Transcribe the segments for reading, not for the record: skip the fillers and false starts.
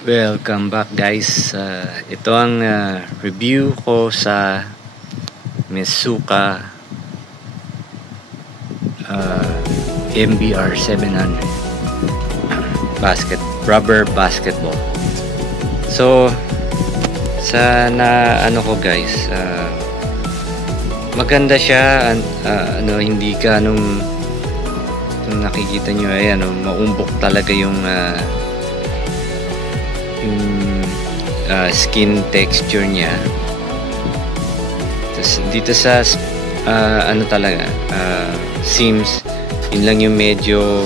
Welcome back guys. Ito ang review ko sa Mesuka MBR 700 rubber basketball. So sa ano ko guys, maganda siya. Hindi ganong nakikita nyo, ayan, maumbok talaga yung skin texture niya. Tapos dito sa talaga seams, yun lang yung medyo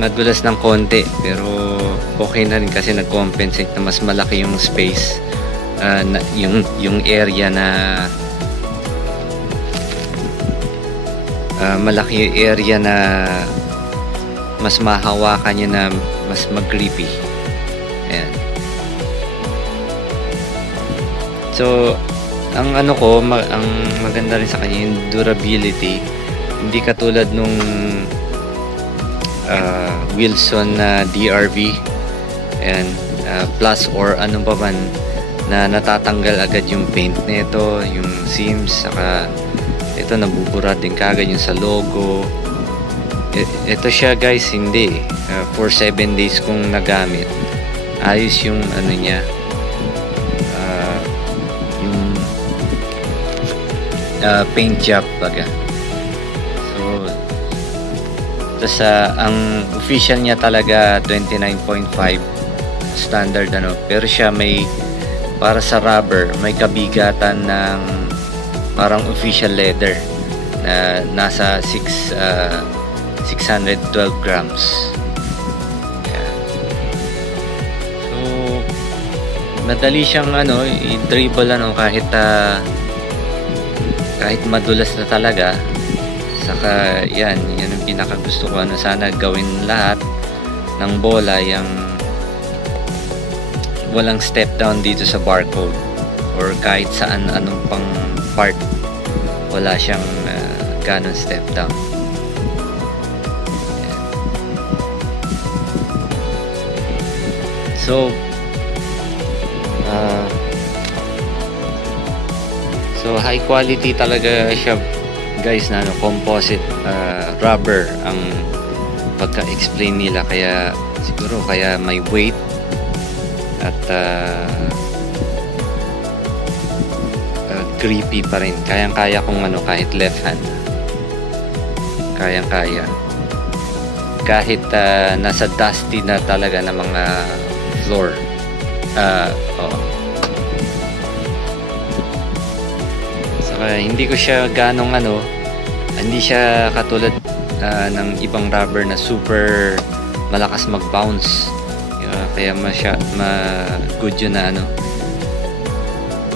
madulas ng konti, pero okay na rin kasi nag-compensate na mas malaki yung space, yung area na malaki yung area na mas mahawakan niya, na mas mag-grippy. Ayan. So ang ang maganda rin sa kanya yung durability. Hindi katulad nung Wilson na DRV and plus or ano pa man na natatanggal agad yung paint nito, yung seams, saka ito nabubura din kagad yung sa logo. Ito siya guys, hindi for 7 days kong nagamit, ayos yung niya, yung paint job baga. So tas ang official niya talaga 29.5 standard pero siya may, para sa rubber, may kabigatan ng parang official leather na nasa 612 grams. Ayan. So madali siyang i-dribble kahit madulas na talaga. Saka yan ang pinaka gusto ko, sana gawin lahat ng bola yung walang step down dito sa barcode, or kahit saan anong pang part, wala siyang ganon step down. Ayan. So high quality talaga siya guys, na composite rubber ang pagka-explain nila, kaya siguro kaya may weight at grippy pa rin. Kayang-kaya kung kahit left hand, kayang-kaya kahit nasa dusty na talaga na mga floor. Saka hindi ko siya ganong hindi siya katulad ng ibang rubber na super malakas mag-bounce, kaya good yun na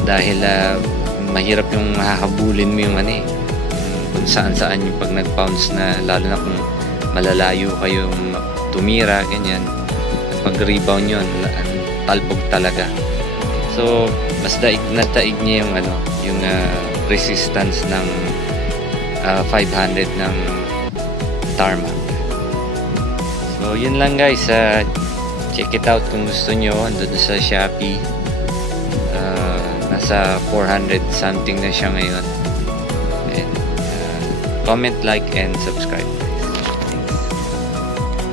dahil mahirap yung hahabulin mo yung kung saan yung pag nag-bounce, na lalo na kung malalayo kayong tumira, ganyan, pag rebound yun, talbog talaga. So mas nataig niya yung resistance ng 500 ng Tarmac. So yun lang guys, check it out kung gusto nyo. Andun sa Shopee, nasa 400 something na siya ngayon. And comment, like, and subscribe.